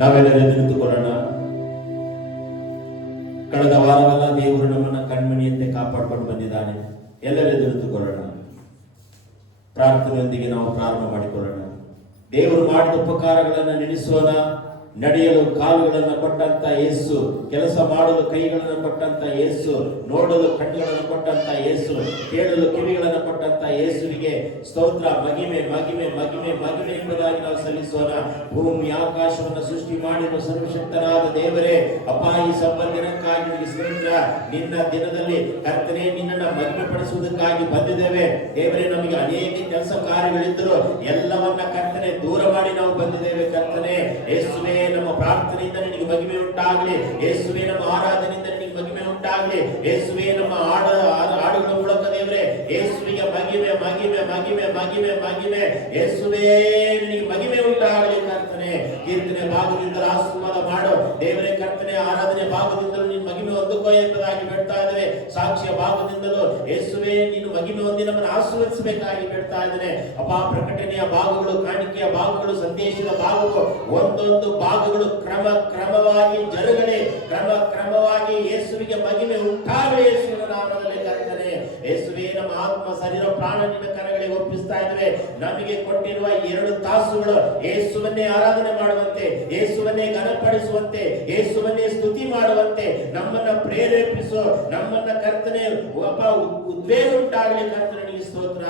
ನಾವೆಲ್ಲರೂ ನಿಂತುಕೊಳ್ಳೋಣ. ಕಳೆದ ವಾರವೆಲ್ಲ ದೇವರು ನಮ್ಮನ್ನ ಕಣ್ಮಣಿಯಂತೆ ಕಾಪಾಡಿಕೊಂಡು ಬಂದಿದ್ದಾನೆ. ಎಲ್ಲರೂ ನಿಂತುಕೊಳ್ಳೋಣ. ಪ್ರಾರ್ಥನೆಯೊಂದಿಗೆ ನಾವು ಪ್ರಾರಂಭ ಮಾಡಿಕೊಳ್ಳೋಣ. ದೇವರು ಮಾಡಿದ ಉಪಕಾರಗಳನ್ನು ನೆನೆಸೋಣ. ನಡೆಯಲು ಕಾಲುಗಳನ್ನು ಕೊಟ್ಟಂತ ಯೇಸು, ಕೆಲಸ ಮಾಡಲು ಕೈಗಳನ್ನು ಕೊಟ್ಟಂತ ಯೇಸು, ನೋಡಲು ಕಣ್ಣುಗಳನ್ನು ಕೊಟ್ಟಂತ ಯೇಸು, ಕೇಳಲು ಕಿವಿಗಳನ್ನು ಕೊಟ್ಟಂತ ಯೇಸುವಿಗೆ ಸ್ತೋತ್ರ, ಮಹಿಮೆ ಮಹಿಮೆ ಮಹಿಮೆ ಮಹಿಮೆ ಎಂಬುದಾಗಿ ನಾವು ಸಲ್ಲಿಸೋಣ. ಭೂಮಿ ಆಕಾಶವನ್ನು ಸೃಷ್ಟಿ ಮಾಡಿರುವ ಸರ್ವಶಕ್ತನಾದ ದೇವರೇ, ಅಪ್ಪ, ಈ ಸಂಬಂಧಕ್ಕಾಗಿ ನಿಮಗೆ ಸ್ತೋತ್ರ. ನಿನ್ನ ದಿನದಲ್ಲಿ ಕರ್ತನೇ ನಿನ್ನನ್ನು ಮಹಿಮೆ ಪಡಿಸುವುದಕ್ಕಾಗಿ ಬಂದಿದ್ದೇವೆ ದೇವರೇ. ನಮಗೆ ಅನೇಕ ಕೆಲಸ ಕಾರ್ಯಗಳಿದ್ದರು, ಎಲ್ಲವನ್ನ ಕರ್ತನೆ ದೂರ ಮಾಡಿ ನಾವು ಬಂದಿದ್ದೇವೆ. ಕರ್ತನೆ ಯೇಸುವೇ, ನಮ್ಮ ಪ್ರಾರ್ಥನೆಯಿಂದ ನಿನಗೆ ಮಹಿಮೆ ಉಂಟಾಗಲಿ. ಯೇಸುವೇ, ನಮ್ಮ ಆರಾಧನೆಯಿಂದ ನಿನಗೆ ಮಹಿಮೆ ಉಂಟಾಗಲಿ. ಯೇಸುವೇ, ನಮ್ಮ ಹಾಡುಗಳ ಮೂಲಕ ದೇವರೇ ಯೇಸುವಿಗೆ ಮಹಿಮೆ ಮಹಿಮೆ ಮಹಿಮೆ ಮಹಿಮೆ ಮಹಿಮೆ. ಯೇಸುವೇ, ನಿನಗೆ ಮಹಿಮೆ ಉಂಟಾಗಲಿ. ಕರ್ತನೆ ಕೀರ್ತನೆ ಭಾಗದಿಂದಲೂ ಆಶೀರ್ವಾದ ಮಾಡು ದೇವರೇ. ಕರ್ತನೆ ಆರಾಧನೆ ಭಾಗದಿಂದಲೂ ನಿನ್ನ ಮಹಿಮೆ ಹೊಂದಿಕೋ ಎಂಬುದಾಗಿ ಬೇಡ್ತಾ ಇದ್ದೇವೆ. ಸಾಕ್ಷಿಯ ಭಾಗದಿಂದಲೂ ಯೇಸುವೇ, ನೀನು ಮಹಿಮೆ ಹೊಂದಿ ನಮ್ಮನ್ನು ಆಶೀರ್ವದಿಸಬೇಕಾಗಿ ಬೇಡ್ತಾ ಇದ್ದೇನೆ. ಅಪ್ಪ, ಪ್ರಕಟಣೆಯ ಭಾಗಗಳು, ಕಾಣಿಕೆಯ ಭಾಗಗಳು, ಸಂದೇಶದ ಭಾಗಗಳು, ಒಂದೊಂದು ಭಾಗಗಳು ಕ್ರಮವಾಗಿ ಜರುಗಲಿ. ಕ್ರಮವಾಗಿ ಯೇಸುವಿಗೆ ಮಹಿಮೆ ಉಂಟಾಗಲಿ. ಯೇಸುವಿನ ನಾಮದಲ್ಲಿ ಕರ್ತನೆ ಯೇಸುವೇ, ನಮ್ಮ ಆತ್ಮ ಶರೀರ ಪ್ರಾಣ ನಿನ್ನ ಕರಗಳಿಗೆ ಒಪ್ಪಿಸ್ತಾ ಇದ್ದೇವೆ. ನಮಗೆ ಕೊಟ್ಟಿರುವ 2 ತಾಸುಗಳು ಯೇಸುವನ್ನೇ ಆರಾಧನೆ ಮಾಡುವಂತೆ, ಯೇಸುವನ್ನೇ ಘನಪಡಿಸುವಂತೆ, ಯೇಸುವನ್ನೇ ಸ್ತುತಿ ಮಾಡುವಂತೆ ನಮ್ಮನ್ನ ಪ್ರೇರೇಪಿಸು. ನಮ್ಮನ್ನ ಕರ್ತನೆ ಉದ್ವೇಗ ಉಂಟಾಗಲಿ. ಕರ್ತನಿಗೆ ಸ್ತೋತ್ರ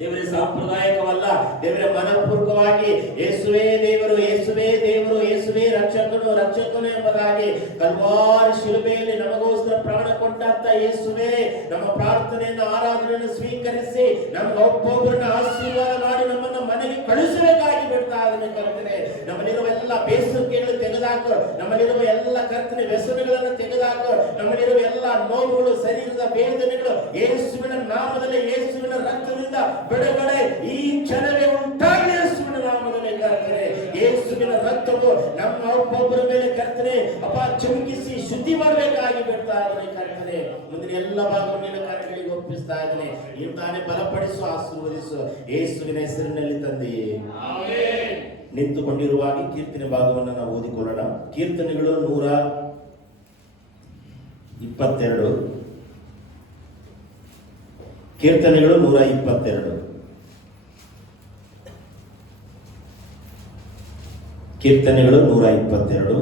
ದೇವರೇ. ಸಾಂಪ್ರದಾಯಿಕವಲ್ಲ ದೇವರೇ, ಮನಪೂರ್ವಕವಾಗಿ ಯೇಸುವೇ ದೇವರು, ಯೇಸುವೇ ದೇವರು, ಯೇಸುವೇ ರಕ್ಷಕನು ರಕ್ಷಕನು ಎಂಬುದಾಗಿ ಕಲ್ವಾರಿ ಶಿಲುಬೆಯಲ್ಲಿ ನಮಗೋಸ್ಕರ ಪ್ರಾಣ ಕೊಟ್ಟಂತ ಯೇಸುವೇ, ನಮ್ಮ ಪ್ರಾರ್ಥನೆಯನ್ನು ಆರಾಧನೆಯನ್ನು ಸ್ವೀಕರಿಸಿ ನಮ್ಮ ಒಬ್ಬೊಬ್ಬರನ್ನ ಆಶೀರ್ವಾದ ಮಾಡಿ ನಮ್ಮನ್ನ ಮನೆಗೆ ಕಳಿಸಬೇಕಾಗಿ ಬಿಡ್ತಾ ಅದನ್ನು ಕರ್ತನೆ. ನಮ್ಮಲ್ಲಿರುವ ಎಲ್ಲ ಬೇಸರಿಕೆಗಳು ತೆಗೆದಾಕು. ನಮ್ಮಲ್ಲಿರುವ ಎಲ್ಲ ಕರ್ತನೆ ವ್ಯಸನಗಳನ್ನು ತೆಗೆದಾಕು. ನಮ್ಮಲ್ಲಿರುವ ಎಲ್ಲ ನೋವುಗಳು, ಶರೀರದ ವೇದನೆಗಳು ಯೇಸುವಿನ ನಾಮದಲ್ಲಿ, ಯೇಸುವಿನ ರಕ್ತದಿಂದ ಬಿಡುಗಡೆ ಈ ಕ್ಷಣವೇ ಉಂಟಾಗಲಿ. ಯೇಸುವಿನ ನಾಮದಲ್ಲಿ ಕರ್ತನೆ ಯೇಸುವಿನ ರಕ್ತವು ನಮ್ಮ ಒಬ್ಬೊಬ್ಬರ ಮೇಲೆ ಕರ್ತನೆ ಅಪ್ಪ ಚುಮುಕಿಸಿ ಶುದ್ಧಿ ಮಾಡಬೇಕಾಗಿ ಬಿಡ್ತಾ ಇದ್ದಾನೆ. ಕರ್ತನೆ ಮುಂದಿನ ಎಲ್ಲ ಭಾಗವನ್ನು ನಿನ್ನ ಕರ್ತನಿಗೆ ಒಪ್ಪಿಸ್ತಾ ಇದ್ದಾನೆ. ನೀವು ತಾನೇ ಬಲಪಡಿಸು, ಆಶೀರ್ವದಿಸು ಯೇಸುವಿನ ಹೆಸರಿನಲ್ಲಿ ತಂದೆಯೇ, ಆಮೆನ್. ನಿಂತುಕೊಂಡಿರುವಾಗ ಕೀರ್ತನೆ ಭಾಗವನ್ನು ನಾವು ಓದಿಕೊಳ್ಳೋಣ. ಕೀರ್ತನೆಗಳು 122. ಕೀರ್ತನೆಗಳು 122. ಕೀರ್ತನೆಗಳು 122.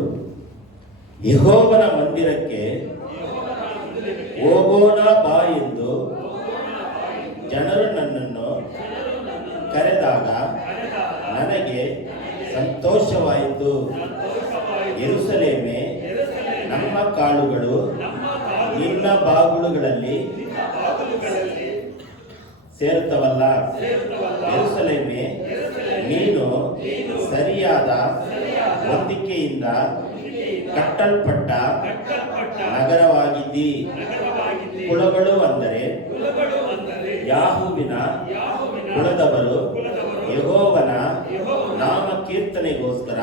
ಯೆಹೋವನ ಮಂದಿರಕ್ಕೆ ಹೋಗೋಣ ಬಾ ಎಂದು ಜನರು ನನ್ನನ್ನು ಕರೆದಾಗ ನನಗೆ ಸಂತೋಷವಾಯಿತು. ಯೆರೂಸಲೇಮೇ, ನಮ್ಮ ಕಾಲುಗಳು ನಿನ್ನ ಬಾಗಿಲುಗಳಲ್ಲಿ ಸೇರುತ್ತವಲ್ಲ. ಯೆರೂಸಲೇಮೇ, ನೀನು ಸರಿಯಾದ ಹೊಂದಿಕೆಯಿಂದ ಕಟ್ಟಲ್ಪಟ್ಟ ನಗರವಾಗಿದ್ದಿ. ಕುಲಗಳು ಅಂದರೆ ಯಾಹುವಿನ ಕುಲದವರು ಯೆಹೋವನ ನಾಮ ಕೀರ್ತನೆಗೋಸ್ಕರ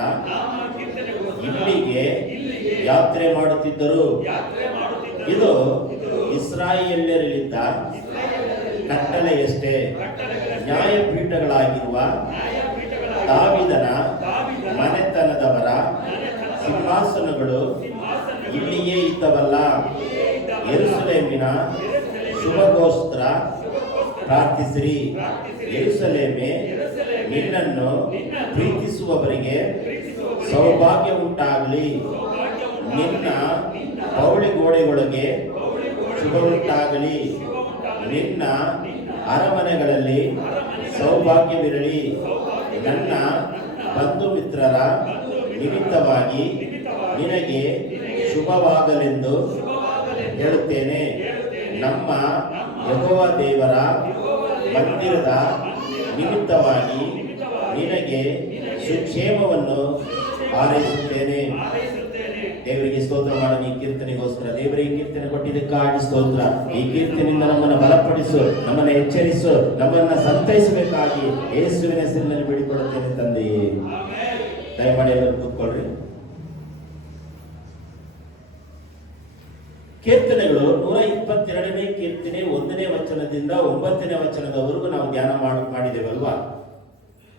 ಇಲ್ಲಿಗೆ ಯಾತ್ರೆ ಮಾಡುತ್ತಿದ್ದರು. ಇದು ಇಸ್ರಾಯೇಲ್ಯರಲ್ಲಿದ್ದ ಕಟ್ಟಳೆಯಷ್ಟೇ ನ್ಯಾಯಪೀಠಗಳಾಗಿರುವ ದಾವೀದನ ಮನೆತನದವರ ಸಿಂಹಾಸನಗಳು ಇಲ್ಲಿಯೇ ಇದ್ದವಲ್ಲ. ಯೆರೂಸಲೇಮಿನ ಶುಭಗೋಸ್ಕರ ಪ್ರಾರ್ಥಿಸಿರಿ. ಯೆರೂಸಲೇಮೇ, ನಿನ್ನನ್ನು ಪ್ರೀತಿಸುವವರಿಗೆ ಸೌಭಾಗ್ಯ ಉಂಟಾಗಲಿ. ನಿನ್ನ ಪೌಳಿ ಗೋಡೆಯೊಳಗೆ ಶುಭ ಉಂಟಾಗಲಿ. ನಿನ್ನ ಅರಮನೆಗಳಲ್ಲಿ ಸೌಭಾಗ್ಯವಿರಲಿ. ನನ್ನ ಬಂಧು ಮಿತ್ರರ ನಿಮಿತ್ತವಾಗಿ ನಿನಗೆ ಶುಭವಾಗಲೆಂದು ಹೇಳುತ್ತೇನೆ. ನಮ್ಮ ಯೆಹೋವ ದೇವರ ಮಂದಿರದ ನಿಮಿತ್ತವಾಗಿ ನಿನಗೆ ಸುಕ್ಷೇಮವನ್ನು ಹಾರೈಸುತ್ತೇನೆ. ದೇವರಿಗೆ ಸ್ತೋತ್ರ ಮಾಡೋಣ. ಈ ಕೀರ್ತನೆಗೋಸ್ಕರ ದೇವರಿಗೆ ಕೀರ್ತನೆ ಕೊಟ್ಟಿದ್ದಕ್ಕಾಗಿ ಸ್ತೋತ್ರ. ಈ ಕೀರ್ತನೆಯಿಂದ ನಮ್ಮನ್ನು ಬಲಪಡಿಸು, ನಮ್ಮನ್ನು ಎಚ್ಚರಿಸು, ನಮ್ಮನ್ನು ಸಂತೈಸಬೇಕಾಗಿ ಯೇಸುವಿನ ಹೆಸರಿನಲ್ಲಿ ಬೇಡಿಕೊಳ್ಳುತ್ತೇನೆ ತಂದೆಯೇ. ದಯಮಾಡಿ ಎಲ್ಲರೂ ಕೂತ್ಕೊಳ್ರಿ. ಕೀರ್ತನೆಗಳು 122ನೇ ಕೀರ್ತನೆ 1ನೇ ವಚನದಿಂದ 9ನೇ ವಚನದವರೆಗೂ ನಾವು ಧ್ಯಾನ ಮಾಡಿದ್ದೇವಲ್ವಾ.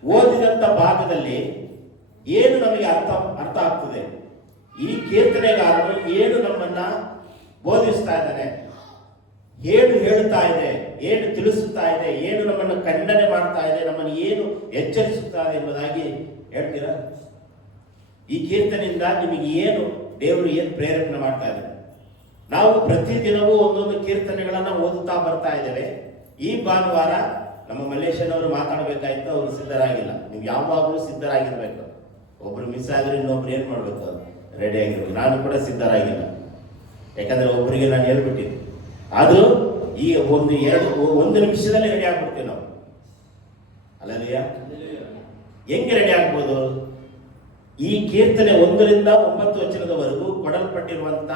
ಓದಿದಂತ ಭಾಗದಲ್ಲಿ ಏನು ನಮಗೆ ಅರ್ಥ ಆಗ್ತದೆ, ಈ ಕೀರ್ತನೆಗಾರನು ಏನು ನಮ್ಮನ್ನ ಬೋಧಿಸ್ತಾ ಇದ್ದಾನೆ, ಏನು ಹೇಳ್ತಾ ಇದೆ, ಏನು ತಿಳಿಸುತ್ತಾ ಇದೆ, ಏನು ನಮ್ಮನ್ನು ಖಂಡನೆ ಮಾಡ್ತಾ ಇದೆ, ನಮ್ಮನ್ನು ಏನು ಎಚ್ಚರಿಸುತ್ತಾ ಇದೆ ಎಂಬುದಾಗಿ ಹೇಳ್ತೀರಾ? ಈ ಕೀರ್ತನೆಯಿಂದ ನಿಮಗೆ ಏನು ದೇವರು ಏನು ಪ್ರೇರೇಪಣೆ ಮಾಡ್ತಾ ಇದ್ದಾರೆ? ನಾವು ಪ್ರತಿದಿನವೂ ಒಂದೊಂದು ಕೀರ್ತನೆಗಳನ್ನ ಓದುತ್ತಾ ಬರ್ತಾ ಇದ್ದೇವೆ. ಈ ಭಾನುವಾರ ನಮ್ಮ ಮಲ್ಲೇಶನವರು ಮಾತಾಡಬೇಕಾಯ್ತು, ಅವರು ಸಿದ್ಧರಾಗಿಲ್ಲ. ನೀವು ಯಾವಾಗಲೂ ಸಿದ್ಧರಾಗಿರ್ಬೇಕು. ಒಬ್ರು ಮಿಸ್ ಆದ್ರೆ ಇನ್ನೊಬ್ರು ಏನ್ ಮಾಡ್ಬೇಕು, ರೆಡಿ ಆಗಿರ್ಬೇಕು. ನಾನು ಕೂಡ ಸಿದ್ಧರಾಗಿಲ್ಲ, ಯಾಕಂದ್ರೆ ಒಬ್ಬರಿಗೆ ನಾನು ಹೇಳ್ಬಿಟ್ಟಿದ್ದೆ. ಆದ್ರೂ ಈ ಒಂದು ನಿಮಿಷದಲ್ಲಿ ರೆಡಿ ಆಗ್ಬಿಡ್ತೀವಿ ನಾವು. ಅಲ್ಲಯ್ಯ, ಹೆಂಗೆ ರೆಡಿ ಆಗ್ಬೋದು? ಈ ಕೀರ್ತನೆ 1ರಿಂದ 9 ವಚನದವರೆಗೂ ಕೊಡಲ್ಪಟ್ಟಿರುವಂತ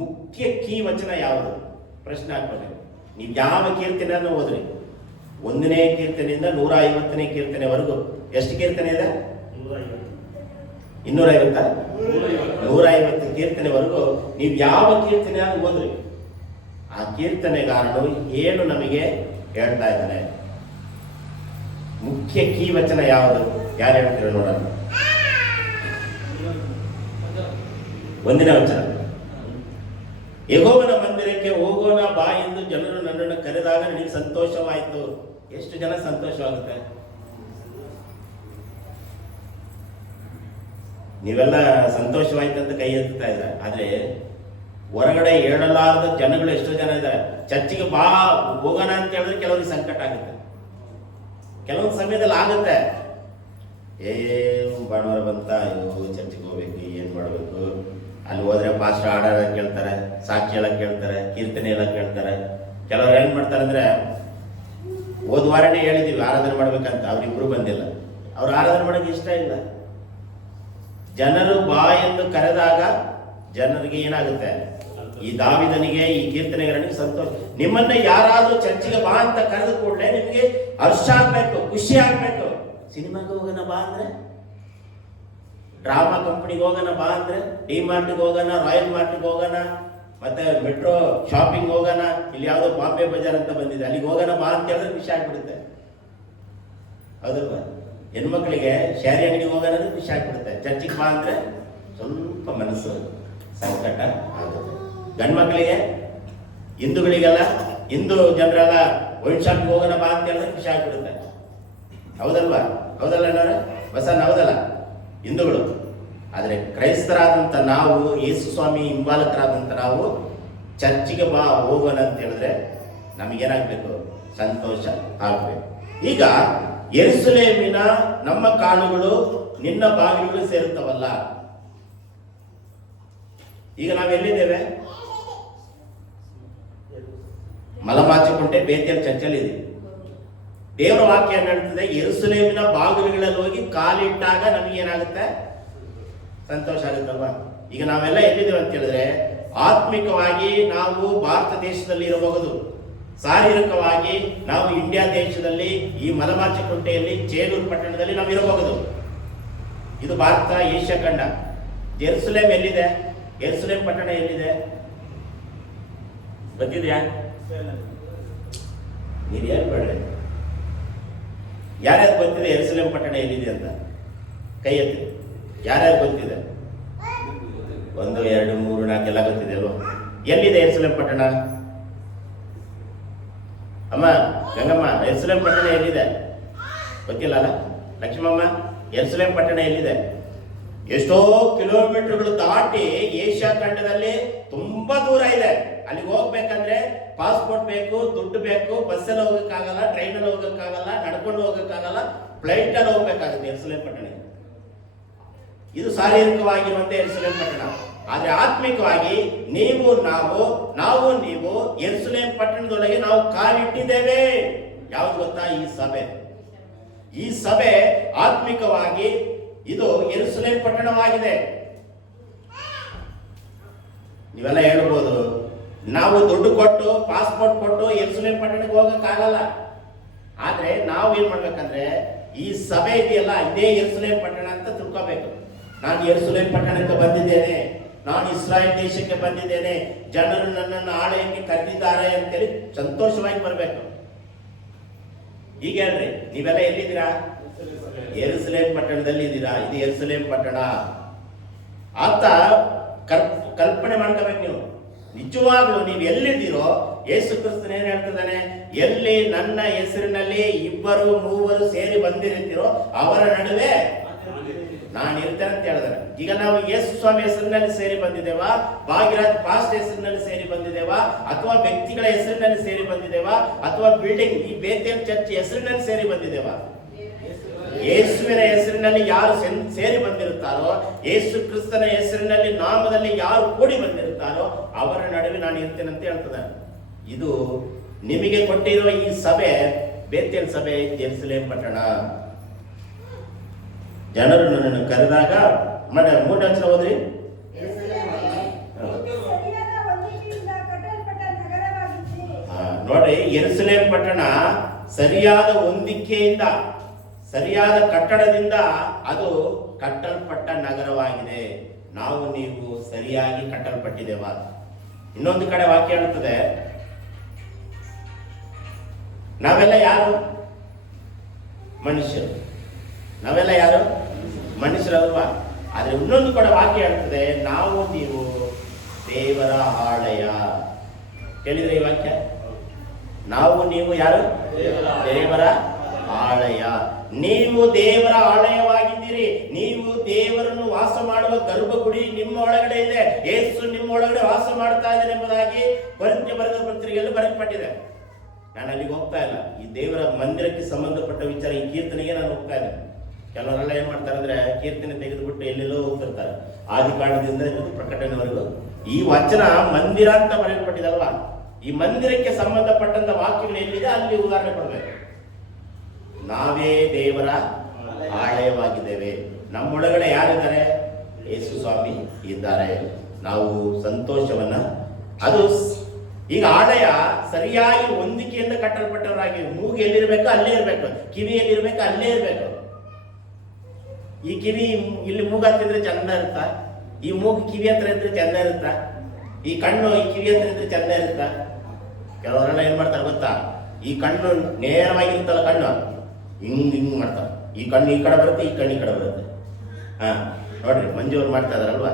ಮುಖ್ಯ ಕೀ ವಚನ ಯಾವುದು? ಪ್ರಶ್ನೆ ಆಗ್ಬೋದು. ನೀವು ಯಾವ ಕೀರ್ತನೆಯನ್ನು ಓದ್ರಿ, 1ನೇ ಕೀರ್ತನೆಯಿಂದ 150ನೇ ಕೀರ್ತನೆವರೆಗೂ ಎಷ್ಟು ಕೀರ್ತನೆ ಇದೆ? 250 150 ಕೀರ್ತನೆವರೆಗೂ ನೀವು ಯಾವ ಕೀರ್ತನೆಯನ್ನು ಓದ್ರಿ, ಆ ಕೀರ್ತನೆಗಾರನು ಏನು ನಮಗೆ ಹೇಳ್ತಾ ಇದ್ದಾನೆ? ಮುಖ್ಯ ಕೀ ವಚನ ಯಾವುದು? ಯಾರು ಹೇಳ್ತೀರ ನೋಡೋಣ. 1ನೇ ವಚನ, ಯೆಹೋವನ ಮಂದಿರಕ್ಕೆ ಹೋಗೋಣ ಬಾ ಎಂದು ಜನರು ನನ್ನನ್ನು ಕರೆದಾಗ ನನಗೆ ಸಂತೋಷವಾಯಿತು. ಎಷ್ಟು ಜನ ಸಂತೋಷವಾಗುತ್ತೆ? ನೀವೆಲ್ಲ ಸಂತೋಷವಾಯ್ತು ಅಂತ ಕೈ ಎತ್ತುತ್ತಾ ಇದ್ದಾರೆ. ಆದ್ರೆ ಹೊರಗಡೆ ಹೇಳಲಾರದ ಜನಗಳು ಎಷ್ಟೋ ಜನ ಇದ್ದಾರೆ. ಚರ್ಚಿಗೆ ಬಾ ಹೋಗೋಣ ಅಂತ ಹೇಳಿದ್ರೆ ಕೆಲವರಿಗೆ ಸಂಕಟ ಆಗುತ್ತೆ, ಕೆಲವೊಂದು ಸಮಯದಲ್ಲಿ ಆಗುತ್ತೆ. ಭಾನುವಾರ ಬಂತ, ಅಯ್ಯೋ ಚರ್ಚಿಗೆ ಹೋಗ್ಬೇಕು, ಏನ್ ಮಾಡ್ಬೇಕು, ಅಲ್ಲಿ ಹೋದ್ರೆ ಪಾಸ್ಟ್ ಹಾಡ ಕೇಳ್ತಾರೆ, ಸಾಕ್ಷಿ ಹೇಳಕ್ ಕೇಳ್ತಾರೆ, ಕೀರ್ತನೆ ಹೇಳಕ್ ಕೇಳ್ತಾರೆ. ಕೆಲವ್ರು ಏನ್ ಮಾಡ್ತಾರೆ ಅಂದ್ರೆ, ಹೋದ ವಾರನೇ ಹೇಳಿದೀವಿ ಆರಾಧನೆ ಮಾಡ್ಬೇಕಂತ, ಅವ್ರಿಬ್ರು ಬಂದಿಲ್ಲ, ಅವ್ರು ಆರಾಧನೆ ಮಾಡಕ್ಕೆ ಇಷ್ಟ ಇಲ್ಲ. ಜನರು ಬಾ ಎಂದು ಕರೆದಾಗ ಜನರಿಗೆ ಏನಾಗುತ್ತೆ? ಈ ದಾವಿದನಿಗೆ, ಈ ಕೀರ್ತನೆಗಳಿಗೆ ಸಂತೋಷ. ನಿಮ್ಮನ್ನ ಯಾರಾದ್ರೂ ಚರ್ಚಿಗೆ ಬಾ ಅಂತ ಕರೆದ ಕೂಡಲೇ ನಿಮ್ಗೆ ಹರ್ಷ ಆಗ್ಬೇಕು, ಖುಷಿ ಆಗ್ಬೇಕು. ಸಿನಿಮಾಗೆ ಹೋಗೋಣ ಬಾ ಅಂದ್ರೆ, ಡ್ರಾಮಾ ಕಂಪನಿಗೆ ಹೋಗೋಣ ಬಾ ಅಂದ್ರೆ, ಡಿ ಮಾರ್ಟ್ಗೆ ಹೋಗೋಣ, ರಾಯಲ್ ಮಾರ್ಟ್ಗೆ ಹೋಗೋಣ, ಮತ್ತೆ ಮೆಟ್ರೋ ಶಾಪಿಂಗ್ ಹೋಗೋಣ, ಇಲ್ಲಿ ಯಾವ್ದೋ ಬಾಂಬೆ ಬಜಾರ್ ಅಂತ ಬಂದಿದೆ, ಅಲ್ಲಿಗೆ ಹೋಗೋಣ ಬಾ ಅಂತ ಹೇಳಿದ್ರೆ ಖುಷಿ ಆಗ್ಬಿಡುತ್ತೆ. ಹೌದಲ್ವಾ? ಹೆಣ್ಮಕ್ಳಿಗೆ ಶಾರಿ ಅಂಗಡಿಗೆ ಹೋಗೋಣ ಅಂದ್ರೆ ಖುಷಿ ಆಗ್ಬಿಡುತ್ತೆ. ಚರ್ಚಿಗೆ ಬಾ ಅಂದ್ರೆ ಸ್ವಲ್ಪ ಮನಸ್ಸು ಸಂಕಟ ಆಗುತ್ತೆ. ಗಂಡು ಮಕ್ಕಳಿಗೆ, ಹಿಂದೂಗಳಿಗೆಲ್ಲ, ಹಿಂದೂ ಜನರೆಲ್ಲ ವೈನ್ ಶಾಪ್ಗೆ ಹೋಗೋಣ ಬಾ ಅಂತ ಹೇಳಿದ್ರೆ ಖುಷಿ ಆಗ್ಬಿಡುತ್ತೆ. ಹೌದಲ್ವಾ? ಹೌದಲ್ಲ ಅಣ್ಣವ್ರೆ? ಬಸನ್ನ ಹೌದಲ್ಲ? ಹಿಂದೂಗಳು. ಆದರೆ ಕ್ರೈಸ್ತರಾದಂಥ ನಾವು, ಯೇಸು ಸ್ವಾಮಿ ಹಿಂಬಾಲಕರಾದಂಥ ನಾವು ಚರ್ಚಿಗೆ ಬಾ ಹೋಗೋಣ ಅಂತ ಹೇಳಿದ್ರೆ ನಮಗೇನಾಗಬೇಕು? ಸಂತೋಷ ಆಗಬೇಕು. ಈಗ ಯೆರೂಸಲೇಮಿನ ನಮ್ಮ ಕಾಲುಗಳು ನಿನ್ನ ಬಾಗಿಲುಗಳು ಸೇರುತ್ತವಲ್ಲ. ಈಗ ನಾವೆಲ್ಲಿದ್ದೇವೆ? ಮಲಮಾಚಿಕುಂಟೆ ಬೇತೇಲ್ ಚರ್ಚಲ್ಲಿ ಇದೆ. ದೇವರ ವಾಕ್ಯ ಹೇಳ್ತದೆ, ಯೆರೂಸಲೇಮಿನ ಬಾಗಿಲುಗಳಲ್ಲಿ ಹೋಗಿ ಕಾಲಿಟ್ಟಾಗ ನಮಗೇನಾಗುತ್ತೆ? ಸಂತೋಷ ಆಗುತ್ತಲ್ವಾ? ಈಗ ನಾವೆಲ್ಲ ಎಲ್ಲಿದ್ದೇವೆ ಅಂತ ಹೇಳಿದ್ರೆ, ಆತ್ಮಿಕವಾಗಿ ನಾವು ಭಾರತ ದೇಶದಲ್ಲಿ ಇರಬಹುದು, ಶಾರೀರಿಕವಾಗಿ ನಾವು ಇಂಡಿಯಾ ದೇಶದಲ್ಲಿ ಈ ಮಲಮಾಚಿಕುಂಟೆಯಲ್ಲಿ ಚೇಲೂರು ಪಟ್ಟಣದಲ್ಲಿ ನಾವು ಇರಬಹುದು. ಇದು ಭಾರತ ಏಷ್ಯಾ ಖಂಡ. ಯೆರೂಸಲೇಮ್ ಎಲ್ಲಿದೆ? ಯೆರೂಸಲೇಮ್ ಪಟ್ಟಣ ಎಲ್ಲಿದೆ? ಗೊತ್ತಿದೆಯಾ? ನೀವು ಹೇಳ್ಬೇಡ್ರಿ. ಯಾರ್ಯಾರು ಗೊತ್ತಿದೆ ಯೆರೂಸಲೇಮ್ ಪಟ್ಟಣ ಎಲ್ಲಿದೆ ಅಂತ? ಕೈ ಎತ್ತಿ. ಯಾರ್ಯಾರು ಗೊತ್ತಿದೆ? 1 2 3 4 ಎಲ್ಲ ಗೊತ್ತಿದೆ ಅಲ್ವಾ? ಎಲ್ಲಿದೆ ಯೆರೂಸಲೇಮ್ ಪಟ್ಟಣ? ಅಮ್ಮ ಗಂಗಮ್ಮ, ಯೆರೂಸಲೇಮ್ ಪಟ್ಟಣ ಎಲ್ಲಿದೆ? ಗೊತ್ತಿಲ್ಲ ಅಲ್ಲ? ಲಕ್ಷ್ಮಮ್ಮ, ಯೆರೂಸಲೇಮ್ ಪಟ್ಟಣ ಎಲ್ಲಿದೆ? ಎಷ್ಟೋ ಕಿಲೋಮೀಟರ್ಗಳು ದಾಟಿ ಏಷ್ಯಾ ಖಂಡದಲ್ಲಿ ತುಂಬಾ ದೂರ ಇದೆ. ಅಲ್ಲಿಗೆ ಹೋಗ್ಬೇಕಂದ್ರೆ ಪಾಸ್ಪೋರ್ಟ್ ಬೇಕು, ದುಡ್ಡು ಬೇಕು, ಬಸ್ಸಲ್ಲಿ ಹೋಗಕ್ಕಾಗಲ್ಲ, ಟ್ರೈನಲ್ಲಿ ಹೋಗಕ್ಕಾಗಲ್ಲ, ನಡ್ಕೊಂಡು ಹೋಗಕ್ಕಾಗಲ್ಲ, ಫ್ಲೈಟ್ ಅಲ್ಲಿ ಹೋಗ್ಬೇಕಾಗುತ್ತೆ ಯೆರೂಸಲೇಮ್ ಪಟ್ಟಣ. ಇದು ಶಾರೀರಿಕವಾಗಿರುವಂತ ಯೆರೂಸಲೇಮ್ ಪಟ್ಟಣ. ಆದ್ರೆ ಆತ್ಮಿಕವಾಗಿ ನೀವು ನೀವು ಯೆರೂಸಲೇಮ್ ಪಟ್ಟಣದೊಳಗೆ ನಾವು ಕಾಲಿಟ್ಟಿದ್ದೇವೆ. ಯಾವ್ದು ಗೊತ್ತಾ? ಈ ಸಭೆ ಆತ್ಮಿಕವಾಗಿ ಇದು ಯೆರೂಸಲೇಮ್ ಪಟ್ಟಣವಾಗಿದೆ. ನೀವೆಲ್ಲ ಹೇಳ್ಬೋದು, ನಾವು ದುಡ್ಡು ಕೊಟ್ಟು ಪಾಸ್ಪೋರ್ಟ್ ಕೊಟ್ಟು ಯೆರೂಸಲೇಮ್ ಪಟ್ಟಣಕ್ಕೆ ಹೋಗಕ್ಕಾಗಲ್ಲ. ಆದ್ರೆ ನಾವು ಏನ್ ಮಾಡ್ಬೇಕಂದ್ರೆ ಈ ಸಭೆ ಇದೆಯಲ್ಲ, ಇದೇ ಯೆರೂಸಲೇಮ್ ಪಟ್ಟಣ ಅಂತ ತಿಳ್ಕೋಬೇಕು. ನಾನು ಯೆರೂಸಲೇಮ್ ಪಟ್ಟಣಕ್ಕೆ ಬಂದಿದ್ದೇನೆ, ನಾನು ಇಸ್ರಾಯೇಲ್ ದೇಶಕ್ಕೆ ಬಂದಿದ್ದೇನೆ, ಜನರು ನನ್ನನ್ನು ಆಲಯಕ್ಕೆ ಕರೆದಿದ್ದಾರೆ ಅಂತೇಳಿ ಸಂತೋಷವಾಗಿ ಬರಬೇಕು. ಈಗ ಹೇಳ್ರಿ, ನೀವೆಲ್ಲ ಎಲ್ಲಿದ್ದೀರಾ? ಯೆರೂಸಲೇಮ್ ಪಟ್ಟಣದಲ್ಲಿ ಇದ್ದೀರಾ. ಇದು ಯೆರೂಸಲೇಮ್ ಪಟ್ಟಣ ಅಂತ ಕಲ್ಪನೆ ಮಾಡ್ಕೋಬೇಕು ನೀವು. ನಿಜವಾಗ್ಲೂ ನೀವು ಎಲ್ಲಿದ್ದೀರೋ, ಯೇಸು ಕ್ರಿಸ್ತನ ಏನ್ ಹೇಳ್ತಿದ್ದಾನೆ? ಎಲ್ಲಿ ನನ್ನ ಹೆಸರಿನಲ್ಲಿ 2 3 ಸೇರಿ ಬಂದಿರ್ತೀರೋ ಅವರ ನಡುವೆ ನಾನು ಇರ್ತೇನೆ ಅಂತ ಹೇಳಿದಾರೆ. ಈಗ ನಾವು ಯೇಸು ಸ್ವಾಮಿ ಹೆಸರಿನಲ್ಲಿ ಸೇರಿ ಬಂದಿದ್ದೇವಾ? ಭಾಗ್ಯರಾಜ್ ಪಾಸ್ಟ್ ಹೆಸರಿನಲ್ಲಿ ಸೇರಿ ಬಂದಿದ್ದೇವಾ? ಅಥವಾ ವ್ಯಕ್ತಿಗಳ ಹೆಸರಿನಲ್ಲಿ ಸೇರಿ ಬಂದಿದ್ದೇವಾ? ಅಥವಾ ಬಿಲ್ಡಿಂಗ್ ಈ ಬೇತೇಲ್ ಚರ್ಚ್ ಹೆಸರಿನಲ್ಲಿ ಸೇರಿ ಬಂದಿದ್ದೇವಾ? ಯೇಸುವಿನ ಹೆಸರಿನಲ್ಲಿ ಯಾರು ಸೇರಿ ಬಂದಿರುತ್ತಾರೋ, ಯೇಸು ಕ್ರಿಸ್ತನ ಹೆಸರಿನಲ್ಲಿ ನಾಮದಲ್ಲಿ ಯಾರು ಕೂಡಿ ಬಂದಿರುತ್ತಾರೋ ಅವರ ನಡುವೆ ನಾನು ಇರ್ತೇನೆ ಅಂತ ಹೇಳ್ತದೆ. ಇದು ನಿಮಗೆ ಕೊಟ್ಟಿರುವ ಈ ಸಭೆ ಬೇತೇಲ್ ಸಭೆ, ಯೆರೂಸಲೇಮ್ ಪಟ್ಟಣ. ಜನರು ನನ್ನನ್ನು ಕರೆದಾಗ 3 ಅಕ್ಷರ ಓದ್ರಿ. ನೋಡ್ರಿ, ಯೆರೂಸಲೇಮ್ ಪಟ್ಟಣ ಸರಿಯಾದ ಹೊಂದಿಕೆಯಿಂದ, ಸರಿಯಾದ ಕಟ್ಟಡದಿಂದ ಅದು ಕಟ್ಟಲ್ಪಟ್ಟ ನಗರವಾಗಿದೆ. ನೀವು ಸರಿಯಾಗಿ ಕಟ್ಟಲ್ಪಟ್ಟಿದ್ದೇವ. ಇನ್ನೊಂದು ಕಡೆ ವಾಕ್ಯ ಹೇಳುತ್ತದೆ, ನಾವೆಲ್ಲ ಯಾರು? ಮನುಷ್ಯರು. ನಾವೆಲ್ಲ ಯಾರು? ಮನುಷ್ಯರಲ್ವಾ? ಆದ್ರೆ ಇನ್ನೊಂದು ಕಡೆ ವಾಕ್ಯ ಹೇಳ್ತದೆ, ನೀವು ದೇವರ ಆಲಯ. ಕೇಳಿದ್ರೆ ಈ ವಾಕ್ಯ? ನೀವು ಯಾರು? ದೇವರ ಆಲಯ. ನೀವು ದೇವರ ಆಲಯವಾಗಿದ್ದೀರಿ. ನೀವು ದೇವರನ್ನು ವಾಸ ಮಾಡುವ ಗರ್ಭಗುಡಿ ನಿಮ್ಮ ಒಳಗಡೆ ಇದೆ. ಯೇಸು ನಿಮ್ಮ ಒಳಗಡೆ ವಾಸ ಮಾಡ್ತಾ ಇದ್ದಾರೆ ಎಂಬುದಾಗಿ ಕೊರಿಂಥ್ಯ ಬರೆದ ಪತ್ರಿಕೆಯಲ್ಲಿ ಬರೆಯಲ್ಪಟ್ಟಿದೆ. ನಾನು ಅಲ್ಲಿಗೆ ಹೋಗ್ತಾ ಇಲ್ಲ. ಈ ದೇವರ ಮಂದಿರಕ್ಕೆ ಸಂಬಂಧಪಟ್ಟ ವಿಚಾರ, ಈ ಕೀರ್ತನೆಗೆ ನಾನು ಹೋಗ್ತಾ ಇದ್ದೇನೆ. ಕೆಲವರೆಲ್ಲ ಏನ್ ಮಾಡ್ತಾರೆ ಅಂದ್ರೆ ಕೀರ್ತನೆ ತೆಗೆದುಬಿಟ್ಟು ಎಲ್ಲೆಲ್ಲೋ ಹೋಗ್ತಿರ್ತಾರೆ. ಆದಿಕಾಂಡದಿಂದ ಪ್ರಕಟಣೆವರೆಗೂ ಈ ವಚನ ಮಂದಿರ ಅಂತ ಬರೆಯಲ್ಪಟ್ಟಿದಲ್ವಾ? ಈ ಮಂದಿರಕ್ಕೆ ಸಂಬಂಧಪಟ್ಟಂತ ವಾಕ್ಯಗಳು ಎಲ್ಲಿದೆ ಅಲ್ಲಿ ಉದಾಹರಣೆ ಕೊಡಬೇಕು. ನಾವೇ ದೇವರ ಆಲಯವಾಗಿದ್ದೇವೆ. ನಮ್ಮೊಳಗಡೆ ಯಾರಿದ್ದಾರೆ? ಯೇಸು ಸ್ವಾಮಿ ಇದ್ದಾರೆ. ನಾವು ಸಂತೋಷವನ್ನ, ಅದು ಈಗ ಆಲಯ ಸರಿಯಾಗಿ ಹೊಂದಿಕೆಯಿಂದ ಕಟ್ಟಲ್ಪಟ್ಟವರಾಗಿ, ಮೂಗು ಎಲ್ಲಿರ್ಬೇಕು ಅಲ್ಲೇ ಇರ್ಬೇಕು, ಕಿವಿ ಎಲ್ಲಿರ್ಬೇಕು ಅಲ್ಲೇ ಇರ್ಬೇಕು. ಈ ಕಿವಿ ಇಲ್ಲಿ ಮೂಗು ಹತ್ತಿದ್ರೆ ಚಂದ ಇರುತ್ತಾ? ಈ ಮೂಗು ಕಿವಿ ಹತ್ರ ಇದ್ರೆ ಚಂದ ಇರುತ್ತಾ? ಈ ಕಣ್ಣು ಈ ಕಿವಿ ಹತ್ರ ಇದ್ರೆ ಚಂದ ಇರುತ್ತಾ? ಕೆಲವರೆಲ್ಲ ಏನ್ ಮಾಡ್ತಾರೆ ಗೊತ್ತಾ? ಈ ಕಣ್ಣು ನೇರವಾಗಿರುತ್ತಲ್ಲ, ಕಣ್ಣು ಹಿಂಗ್ ಮಾಡ್ತಾರೆ. ಈ ಕಣ್ಣು ಈ ಕಡೆ ಬರುತ್ತೆ, ಈ ಕಣ್ಣು ಈ ಕಡೆ ಬರುತ್ತೆ. ನೋಡ್ರಿ, ಮಂಜೂರು ಮಾಡ್ತಾ ಇದಾರಲ್ವಾ?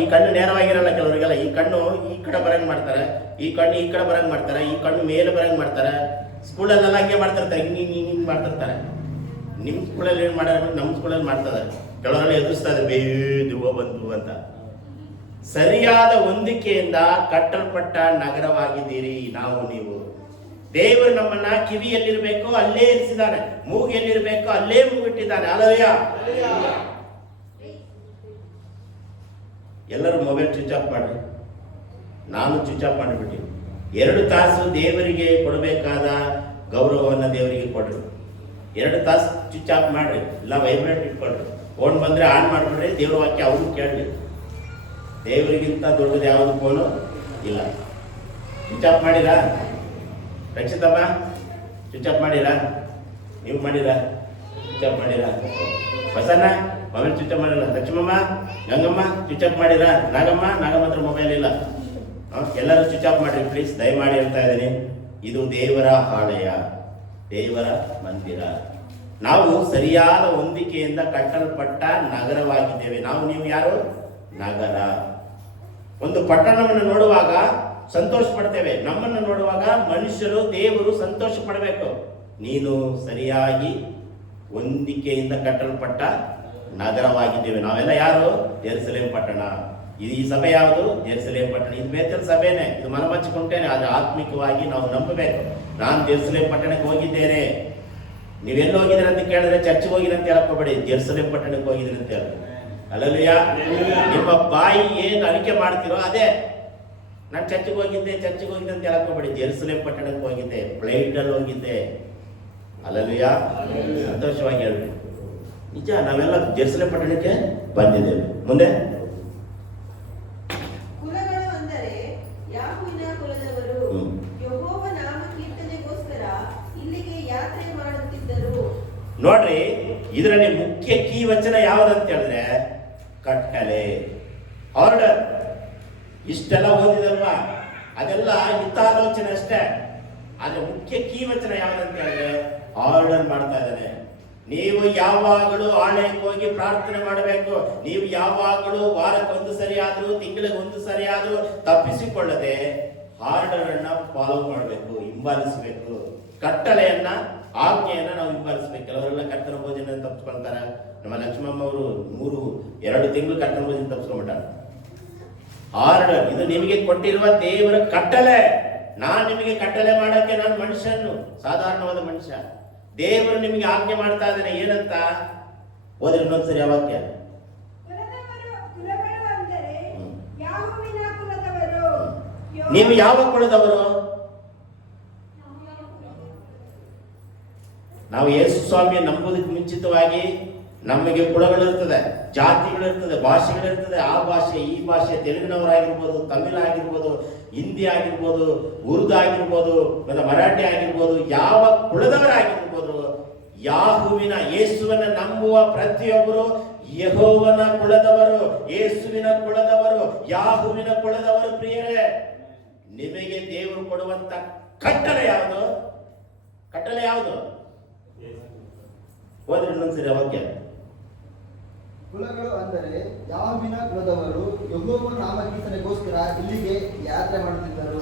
ಈ ಕಣ್ಣು ನೇರವಾಗಿರಲ್ಲ ಕೆಲವರಿಗೆಲ್ಲ. ಈ ಕಣ್ಣು ಈ ಕಡೆ ಬರಂಗ್ ಮಾಡ್ತಾರೆ, ಈ ಕಣ್ಣು ಈ ಕಡೆ ಬರಂಗ್ ಮಾಡ್ತಾರೆ, ಈ ಕಣ್ಣು ಮೇಲೆ ಬರಂಗ್ ಮಾಡ್ತಾರೆ. ಸ್ಕೂಲಲ್ಲೆಲ್ಲ ಹಂಗೆ ಮಾಡ್ತಿರ್ತಾರೆ, ಹಿಂಗ್ ಮಾಡ್ತಿರ್ತಾರೆ. ನಿಮ್ ಸ್ಕೂಲಲ್ಲಿ ಏನ್ ಮಾಡ್ಯಾರ? ನಮ್ಮ ಸ್ಕೂಲಲ್ಲಿ ಮಾಡ್ತಾರೆ. ಕೆಲವರೆಲ್ಲ ಎದುರಿಸ್ತಾ ಇದ್ದಾರೆ, ಬೇದುವ ಬಂದು ಅಂತ. ಸರಿಯಾದ ಹೊಂದಿಕೆಯಿಂದ ಕಟ್ಟಲ್ಪಟ್ಟ ನಗರವಾಗಿದ್ದೀರಿ ನೀವು. ದೇವರು ನಮ್ಮನ್ನ ಕಿವಿಯಲ್ಲಿರ್ಬೇಕು ಅಲ್ಲೇ ಇರಿಸಿದ್ದಾನೆ, ಮೂಗು ಎಲ್ಲಿರ್ಬೇಕು ಅಲ್ಲೇ ಮೂಗಿಟ್ಟಿದ್ದಾನೆ. ಅಲ್ಲಯ್ಯ, ಎಲ್ಲರೂ ಮೊಬೈಲ್ ಸ್ವಿಚ್ ಆಫ್ ಮಾಡ್ರಿ. ನಾನು ಸ್ವಿಚ್ ಆಫ್ ಮಾಡಿಬಿಟ್ಟು 2 ತಾಸು ದೇವರಿಗೆ ಕೊಡಬೇಕಾದ ಗೌರವವನ್ನು ದೇವರಿಗೆ ಕೊಡ್ರಿ. 2 ತಾಸು ಸ್ವಿಚ್ ಆಫ್ ಮಾಡ್ರಿ, ಇಲ್ಲ ವೈಬ್ರೇಟ್ ಇಟ್ಕೊಳ್ರಿ. ಫೋನ್ ಬಂದ್ರೆ ಆನ್ ಮಾಡ್ಬಿಡ್ರಿ, ದೇವ್ರ ವಾಕ್ಯ ಅವ್ರು ಕೇಳ್ರಿ. ದೇವರಿಗಿಂತ ದೊಡ್ಡದು ಯಾವುದು ಫೋನು ಇಲ್ಲ. ಸ್ವಿಚ್ ಆಫ್ ಮಾಡಿರಾ ರಕ್ಷಿತಮ್ಮ? ಸ್ವಿಚ್ ಆಫ್ ಮಾಡಿರಾ? ನೀವು ಮಾಡಿರಾ? ಸ್ವಿಚ್ ಆಫ್ ಮಾಡಿರಾ? ಬಸಣ್ಣ ಮೊಬೈಲ್ ಸ್ವಿಚ್ ಆಫ್ ಮಾಡಿಲ್ಲ. ಲಕ್ಷ್ಮಮ್ಮ, ಗಂಗಮ್ಮ ಸ್ವಿಚ್ ಆಫ್ ಮಾಡಿರಾ? ನಾಗಮ್ಮ ಹತ್ರ ಮೊಬೈಲ್ ಇಲ್ಲ. ಎಲ್ಲರೂ ಸ್ವಿಚ್ ಆಫ್ ಮಾಡ್ರಿ ಪ್ಲೀಸ್, ದಯಮಾಡಿ ಹೇಳ್ತಾ ಇದ್ದೀನಿ. ಇದು ದೇವರ ಆಲಯ, ದೇವರ ಮಂದಿರ. ನಾವು ಸರಿಯಾದ ಹೊಂದಿಕೆಯಿಂದ ಕಟ್ಟಲ್ಪಟ್ಟ ನಗರವಾಗಿದ್ದೇವೆ. ನೀವು ಯಾರು? ನಗರ. ಒಂದು ಪಟ್ಟಣವನ್ನು ನೋಡುವಾಗ ಸಂತೋಷ ಪಡ್ತೇವೆ, ನಮ್ಮನ್ನು ನೋಡುವಾಗ ಮನುಷ್ಯರು, ದೇವರು ಸಂತೋಷ ಪಡಬೇಕು. ನೀನು ಸರಿಯಾಗಿ ಹೊಂದಿಕೆಯಿಂದ ಕಟ್ಟಲ್ಪಟ್ಟ ನಗರವಾಗಿದ್ದೇವೆ. ನಾವೆಲ್ಲ ಯಾರು? ಜೆರುಸಲೇಮ್ ಪಟ್ಟಣ. ಈ ಸಭೆ ಯಾವುದು? ಜೆರುಸಲೇಮ್ ಪಟ್ಟಣ. ಇದು ಬೇತಲ್ ಸಭೆನೇ, ಇದು ಮನಮಚ್ಚಿಕೊಂಡೇನೆ. ಆದರೆ ಆತ್ಮಿಕವಾಗಿ ನಾವು ನಂಬಬೇಕು. ನಾನು ಜೆರುಸಲೇಮ್ ಪಟ್ಟಣಕ್ಕೆ ಹೋಗಿದ್ದೇನೆ. ನೀವೆಲ್ಲಿ ಹೋಗಿದ್ದೀರ ಅಂತ ಕೇಳಿದ್ರೆ ಚರ್ಚ್ಗೆ ಹೋಗಿದ್ರೆ ಅಂತ ಹೇಳಕೋಬೇಡಿ, ಜೆರುಸಲೇಮ್ ಪಟ್ಟಣಕ್ಕೆ ಹೋಗಿದ್ದೀರಿ ಅಂತ ಹೇಳಿ. ಅಲ್ಲಲ್ಯ, ನಿಮ್ಮ ಬಾಯಿ ಏನು ಅರಿಕೆ ಮಾಡ್ತಿರೋ ಅದೇ. ನಾನು ಚರ್ಚ್ಗೆ ಹೋಗಿದ್ದೆ ಅಂತ ಹೇಳಕೋಬೇಡಿ, ಜೆರುಸಲೇಮ್ ಪಟ್ಟಣಕ್ಕೆ ಹೋಗಿದ್ದೆ, ಫ್ಲೈಟಲ್ಲಿ ಹೋಗಿದ್ದೆ. ಅಲ್ಲಲ್ಯ, ಸಂತೋಷವಾಗಿ ಹೇಳ್ರಿ. ನಿಜ, ನಾವೆಲ್ಲ ಜೆರುಸಲೇಮ್ ಪಟ್ಟಣಕ್ಕೆ ಬಂದಿದ್ದೇವೆ. ಮುಂದೆ ನೋಡ್ರಿ, ಇದರಲ್ಲಿ ಮುಖ್ಯ ಕೀ ವಚನ ಯಾವ್ದಂತ ಹೇಳಿದ್ರೆ ಕಟ್ಟಲೆ, ಆರ್ಡರ್. ಇಷ್ಟೆಲ್ಲ ಓದಿದಲ್ವಾ, ಅದೆಲ್ಲ ಹಿತಾಲೋಚನೆ ಅಷ್ಟೇ. ಆದ್ರೆ ಮುಖ್ಯ ಕೀ ವಚನ ಯಾವ್ದಂತ ಹೇಳಿದ್ರೆ ಆರ್ಡರ್ ಮಾಡ್ತಾ ಇದ್ದಾನೆ. ನೀವು ಯಾವಾಗಲೂ ಆಲಯಕ್ಕೆ ಹೋಗಿ ಪ್ರಾರ್ಥನೆ ಮಾಡಬೇಕು. ನೀವು ಯಾವಾಗಲೂ ವಾರಕ್ಕೆ ಒಂದು ಸರಿ ಆದ್ರೂ, ತಿಂಗಳಿಗೆ ಒಂದು ಸರಿ ಆದ್ರೂ ತಪ್ಪಿಸಿಕೊಳ್ಳದೆ ಆರ್ಡರ್ ಅನ್ನ ಫಾಲೋ ಮಾಡಬೇಕು, ಹಿಂಬಾಲಿಸಬೇಕು. ಕಟ್ಟಳೆಯನ್ನ, ಆಜ್ಞೆಯನ್ನ ನಾವು ಹಿಂಬಾಲಿಸಬೇಕು. ಕೆಲವರೆಲ್ಲ ಕರ್ತನ ಭೋಜನ ತಪ್ಪಿಸ್ಕೊಳ್ತಾರೆ. ನಮ್ಮ ಲಕ್ಷ್ಮಮ್ಮ ಅವರು 2 ತಿಂಗಳು ಕರ್ತನ ಭೋಜನ ತಪ್ಪಿಸ್ಕೊಂಡ್ಬಿಟ್ಟಾರೆ. ಆರ್ಡರ್, ಇದು ನಿಮಗೆ ಕೊಟ್ಟಿರುವ ದೇವರ ಕಟ್ಟಳೆ. ನಾನು ನಿಮಗೆ ಕಟ್ಟಳೆ ಮಾಡಕ್ಕೆ ನಾನು ಮನುಷ್ಯನು, ಸಾಧಾರಣವಾದ ಮನುಷ್ಯ. ದೇವರು ನಿಮಗೆ ಆಜ್ಞೆ ಮಾಡ್ತಾ ಇದ್ದಾನೆ. ಏನಂತ ಓದ್ರಿ ಇನ್ನೊಂದ್ಸರಿ ಆ ವಾಕ್ಯ. ನೀವು ಯಾವ ಕುಲದವರು? ನಾವು ಯೇಸು ಸ್ವಾಮಿಯ ನಂಬುದಕ್ಕೆ ಮುಂಚಿತವಾಗಿ ನಮಗೆ ಕುಲಗಳಿರ್ತದೆ, ಜಾತಿಗಳಿರ್ತದೆ, ಭಾಷೆಗಳಿರ್ತದೆ. ಆ ಭಾಷೆ, ಈ ಭಾಷೆ, ತೆಲುಗಿನವರಾಗಿರ್ಬೋದು, ತಮಿಳ್ ಆಗಿರ್ಬೋದು, ಹಿಂದಿ ಆಗಿರ್ಬೋದು, ಉರ್ದು ಆಗಿರ್ಬೋದು, ಮರಾಠಿ ಆಗಿರ್ಬೋದು, ಯಾವ ಕುಲದವರಾಗಿರ್ಬೋದು, ಯಾಹುವಿನ, ಯೇಸುವಿನ ನಂಬುವ ಪ್ರತಿಯೊಬ್ಬರು ಯೆಹೋವನ ಕುಲದವರು, ಯೇಸುವಿನ ಕುಲದವರು, ಯಾಹುವಿನ ಕುಲದವರು. ಪ್ರಿಯರೇ, ನಿಮಗೆ ದೇವರು ಕೊಡುವಂತ ಕಟ್ಟಳೆ ಯಾವುದು? ಕಟ್ಟಳೆ ಯಾವುದು? ಓದ್ರಿ ಇನ್ನೊಂದ್ಸರಿ ವಾಕ್ಯ. ಕುಲಗಳು ಅಂದರೆ ಯಾಹುವಿನ ಕುಲದವರು ಯೆಹೋವನ ನಾಮಕೀರ್ತನೆಗೋಸ್ಕರ ಇಲ್ಲಿಗೆ ಯಾತ್ರೆ ಮಾಡುತ್ತಿದ್ದರು.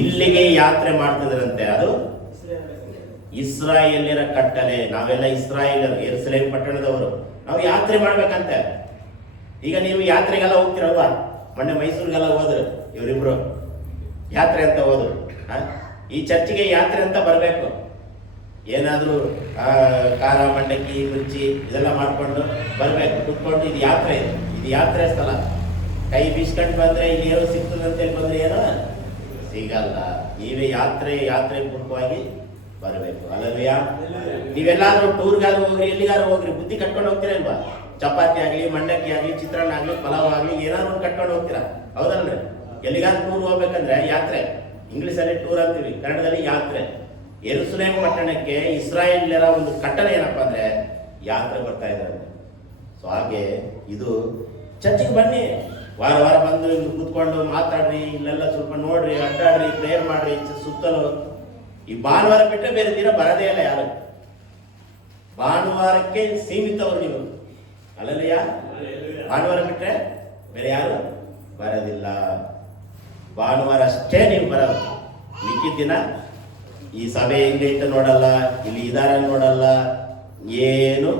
ಇಲ್ಲಿಗೆ ಯಾತ್ರೆ ಮಾಡ್ತಿದ್ರಂತೆ. ಅದು ಇಸ್ರಾಯೇಲ್ಯರ ಕಟ್ಟಳೆ. ನಾವೆಲ್ಲ ಇಸ್ರಾಯೇಲರು, ಯೆರೂಸಲೇಮ್ ಪಟ್ಟಣದವರು. ನಾವು ಯಾತ್ರೆ ಮಾಡ್ಬೇಕಂತೆ. ಈಗ ನೀವು ಯಾತ್ರೆಗೆಲ್ಲ ಹೋಗ್ತಿರಲ್ವಾ? ಮೊನ್ನೆ ಮೈಸೂರಿಗೆಲ್ಲ ಹೋದ್ರು ಇವರಿಬ್ರು, ಯಾತ್ರೆ ಅಂತ ಹೋದ್ರು. ಈ ಚರ್ಚಿಗೆ ಯಾತ್ರೆ ಅಂತ ಬರಬೇಕು. ಏನಾದರೂ ಖಾರ, ಮಂಡಕ್ಕಿ, ರುಚಿ ಇದೆಲ್ಲ ಮಾಡ್ಕೊಂಡು ಬರಬೇಕು, ಕುತ್ಕೊಂಡು. ಇದು ಯಾತ್ರೆ, ಇದು ಯಾತ್ರೆ ಸ್ಥಳ. ಕೈ ಬೀಸ್ಕೊಂಡು ಬಂದ್ರೆ ಇಲ್ಲಿ ಏನೋ ಸಿಗ್ತದೆ ಅಂತೇಳಿ ಬಂದ್ರೆ ಏನೋ ಸಿಗಲ್ಲ. ನೀವೇ ಯಾತ್ರೆ ಪೂರ್ವಕವಾಗಿ ಬರಬೇಕು. ಅಲ್ಲವೇ? ನೀವೆಲ್ಲಾದ್ರೂ ಟೂರ್ಗಾದ್ರು ಹೋಗ್ರಿ, ಎಲ್ಲಿಗಾದ್ರು ಹೋಗ್ರಿ, ಬುದ್ಧಿ ಕಟ್ಕೊಂಡು ಹೋಗ್ತೀರಲ್ವಾ? ಚಪಾತಿ ಆಗಲಿ, ಮಂಡಕ್ಕಿ ಆಗಲಿ, ಚಿತ್ರಾನ್ನ ಆಗಲಿ, ಪಲಾವ್ ಆಗಲಿ, ಏನಾದ್ರು ಒಂದು ಕಟ್ಕೊಂಡು ಹೋಗ್ತೀರಾ, ಹೌದಲ್ರಿ? ಎಲ್ಲಿಗಾದ್ರೂ ಟೂರ್ ಹೋಗ್ಬೇಕಂದ್ರೆ ಯಾತ್ರೆ. ಇಂಗ್ಲಿಷಲ್ಲಿ ಟೂರ್ ಅಂತೀವಿ, ಕನ್ನಡದಲ್ಲಿ ಯಾತ್ರೆ. ಯೆರೂಸಲೇಮ್ ಪಟ್ಟಣಕ್ಕೆ ಇಸ್ರಾಯೇಲ್ಯರ ಒಂದು ಕಟ್ಟಳೆ ಏನಪ್ಪಾ ಅಂದ್ರೆ ಯಾತ್ರೆ ಬರ್ತಾ ಇದ್ದಾರೆ. ಸೊ ಹಾಗೆ ಇದು ಚರ್ಚಿಗೆ ಬನ್ನಿ, ವಾರ ಬಂದು ಕೂತ್ಕೊಂಡು ಮಾತಾಡ್ರಿ, ಇಲ್ಲೆಲ್ಲ ಸ್ವಲ್ಪ ನೋಡ್ರಿ, ಅಡ್ಡಾಡ್ರಿ, ಪ್ರೇಯರ್ ಮಾಡ್ರಿ ಸುತ್ತಲೂ. ಈ ಭಾನುವಾರ ಬಿಟ್ಟರೆ ಬೇರೆ ದಿನ ಬರದೇ ಇಲ್ಲ ಯಾರು. ಭಾನುವಾರಕ್ಕೆ ಸೀಮಿತವರು ನೀವು, ಅಲ್ಲಲ್ಲಯ್ಯ? ಭಾನುವಾರ ಬಿಟ್ರೆ ಬೇರೆ ಯಾರು ಬರೋದಿಲ್ಲ. ಭಾನುವಾರ ಅಷ್ಟೇ ನೀವು ಬರೋದು. ಮಿಕ್ಕಿದ ದಿನ ಈ ಸಭೆ ಹೆಂಗೈತೆ ನೋಡಲ್ಲ, ಇಲ್ಲಿ ಇದಾರ ನೋಡಲ್ಲ, ಏನು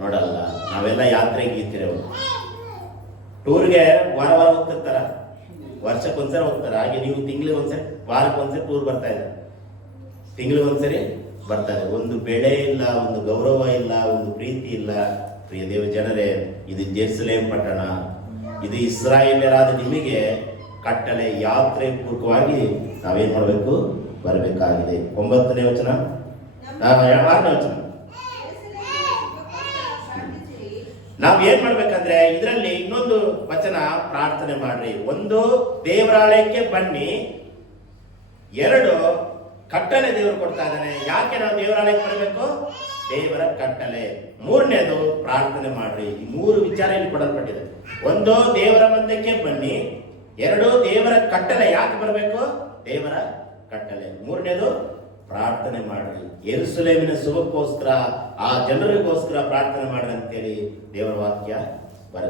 ನೋಡಲ್ಲ. ನಾವೆಲ್ಲ ಯಾತ್ರೆಗೆ ಗೀತಿರೋರು. ಟೂರ್ಗೆ ವಾರ ಹೋಗ್ತಿರ್ತಾರ, ವರ್ಷಕ್ಕೊಂದ್ಸರಿ ಹೋಗ್ತಾರ. ಹಾಗೆ ನೀವು ತಿಂಗಳಿಗೆ ಒಂದ್ಸರಿ, ವಾರಕ್ಕೊಂದ್ಸರಿ ಟೂರ್ ಬರ್ತಾ ಇದ್ದಾರೆ, ತಿಂಗಳಿಗೆ ಒಂದ್ಸರಿ ಬರ್ತಾರೆ. ಒಂದು ಬೆಳೆ ಇಲ್ಲ, ಒಂದು ಗೌರವ ಇಲ್ಲ, ಒಂದು ಪ್ರೀತಿ ಇಲ್ಲ. ಪ್ರಿಯ ದೇವ ಜನರೇ, ಇದು ಜೆರುಸಲೇಮ್ ಪಟ್ಟಣ, ಇದು ಇಸ್ರಾಯೇಲ್ಯರಾದ ನಿಮಗೆ ಕಟ್ಟಳೆ. ಯಾತ್ರೆ ಪೂರ್ವಕವಾಗಿ ನಾವೇನ್ ಮಾಡಬೇಕು? ಬರಬೇಕಾಗಿದೆ. 9ನೇ ವಚನ, 6ನೇ ವಚನ. ನಾವ್ ಏನ್ ಮಾಡ್ಬೇಕಂದ್ರೆ ಇದರಲ್ಲಿ ಇನ್ನೊಂದು ವಚನ, ಪ್ರಾರ್ಥನೆ ಮಾಡ್ರಿ. 1, ದೇವರಾಲಯಕ್ಕೆ ಬನ್ನಿ. 2, ಕಟ್ಟಳೆ ದೇವರು ಕೊಡ್ತಾ ಇದ್ದಾನೆ. ಯಾಕೆ ನಾವು ದೇವರಾಲಯಕ್ಕೆ ಬರಬೇಕು? ದೇವರ ಕಟ್ಟಳೆ. 3ನೇದು ಪ್ರಾರ್ಥನೆ ಮಾಡ್ರಿ. ಈ 3 ವಿಚಾರ ಇಲ್ಲಿ ಕೊಡಲ್ಪಟ್ಟಿದೆ. 1, ದೇವರ ಮಂದಿರಕ್ಕೆ ಬನ್ನಿ. ಎರಡು, ದೇವರ ಕಟ್ಟಲೆ. ಯಾಕೆ ಬರಬೇಕು? ದೇವರ ಕಟ್ಟಲೆ. ಮೂರನೇದು, ಪ್ರಾರ್ಥನೆ ಮಾಡ್ರಿ. ಯೆರೂಸಲೇಮಿನ ಶುಭಕ್ಕೋಸ್ಕರ, ಆ ಜನರಿಗೋಸ್ಕರ ಪ್ರಾರ್ಥನೆ ಮಾಡ್ರಿ ಅಂತೇಳಿ ದೇವರ ವಾಕ್ಯ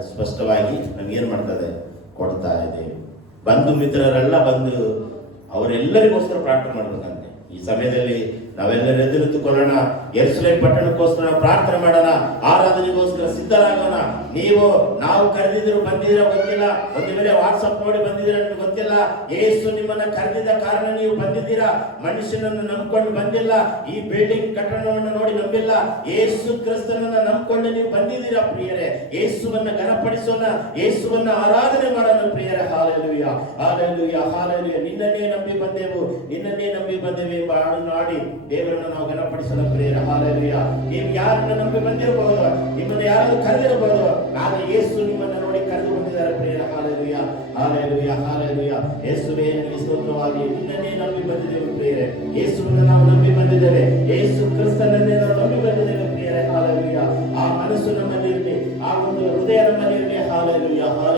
ಸ್ಪಷ್ಟವಾಗಿ ನಮ್ಗೇನ್ ಮಾಡ್ತದೆ? ಕೊಡ್ತಾ ಇದೆ. ಬಂಧು ಮಿತ್ರರೆಲ್ಲ ಬಂದು ಅವರೆಲ್ಲರಿಗೋಸ್ಕರ ಪ್ರಾರ್ಥನೆ ಮಾಡ್ಬೇಕಂತೆ. ಈ ಸಮಯದಲ್ಲಿ ನಾವೆಲ್ಲರೂ ಎದ್ದು ನಿಂತುಕೊಳ್ಳೋಣ. ಯೆರೂಸಲೇಮ್ ಪಟ್ಟಣಕ್ಕೋಸ್ಕರ ಪ್ರಾರ್ಥನೆ ಮಾಡೋಣ. ಆರಾಧನೆಗೋಸ್ಕರ ಸಿದ್ಧರಾಗೋಣ. ನಾವು ಕರೆದಿದ್ರು ಬಂದಿದ್ದೀರ ಗೊತ್ತಿಲ್ಲ. ಒಂದು ವೇಳೆ ವಾಟ್ಸಪ್ ನೋಡಿ ಬಂದಿದ್ದೀರ ನಿಮ್ಗೆ ಗೊತ್ತಿಲ್ಲ. ಯೇಸು ನಿಮ್ಮನ್ನ ಕರೆದಿದ್ದ ಕಾರಣ ನೀವು ಬಂದಿದ್ದೀರಾ. ಮನುಷ್ಯನನ್ನು ನಂಬ್ಕೊಂಡು ಬಂದಿಲ್ಲ. ಈ ಬಿಲ್ಡಿಂಗ್ ಕಟ್ಟಡವನ್ನು ನೋಡಿ ನಂಬಿಲ್ಲ. ಯೇಸು ಕ್ರಿಸ್ತನನ್ನ ನಂಬ್ಕೊಂಡು ನೀವು ಬಂದಿದ್ದೀರಾ ಪ್ರಿಯರೇ. ಯೇಸುವನ್ನ ಘನಪಡಿಸೋಣ, ಯೇಸುವನ್ನ ಆರಾಧನೆ ಮಾಡೋಣ ಪ್ರಿಯರೇ. Hallelujah, hallelujah, hallelujah. ನಿನ್ನನ್ನೇ ನಂಬಿ ಬಂದೆವು, ನಿನ್ನನ್ನೇ ನಂಬಿ ಬಂದೆವು ಎಂಬ ಹಾಡನ್ನು ಹಾಡಿ ದೇವರನ್ನು ನಾವು ಘನಪಡಿಸೋಣ ಪ್ರಿಯರೇ. ಹಾಲೆಲೂಯಾ. ನೀವು ಯಾರನ್ನ ನಂಬಿ ಬಂದಿರಬಹುದು, ನಿಮ್ಮನ್ನ ಯಾರಾದ್ರೂ ಕರೆದಿರಬಹುದು, ಆದ್ರೆ ಯೇಸು ನಿಮ್ಮನ್ನ ನೋಡಿ ಕರೆದು ಬಂದಿದ್ದಾರೆ ಪ್ರಿಯರೇ. Hallelujah, hallelujah, hallelujah. ಯೇಸುವೇ ನಿನಗೆ ಸ್ತೋತ್ರವಾಗಲಿ. ನಿನ್ನನ್ನೇ ನಂಬಿ ಬಂದಿದ್ದೇವೆ ಪ್ರಿಯರೇ. ಯೇಸುವನ್ನು ನಾವು ನಂಬಿ ಬಂದಿದ್ದೇವೆ. ಯೇಸು ಕ್ರಿಸ್ತನನ್ನೇ ನಾವು ನಂಬಿ ಬಂದಿದ್ದೇವೆ ಪ್ರಿಯರೇ. ಹಾಲೆಲೂಯಾ. ಆ ಮನಸ್ಸು ನಮ್ಮಲ್ಲಿರಲಿ, ಆ ಒಂದು ಹೃದಯ ನಮ್ಮಲ್ಲಿರಲಿ. ಹಾಲೆಲೂಯಾ.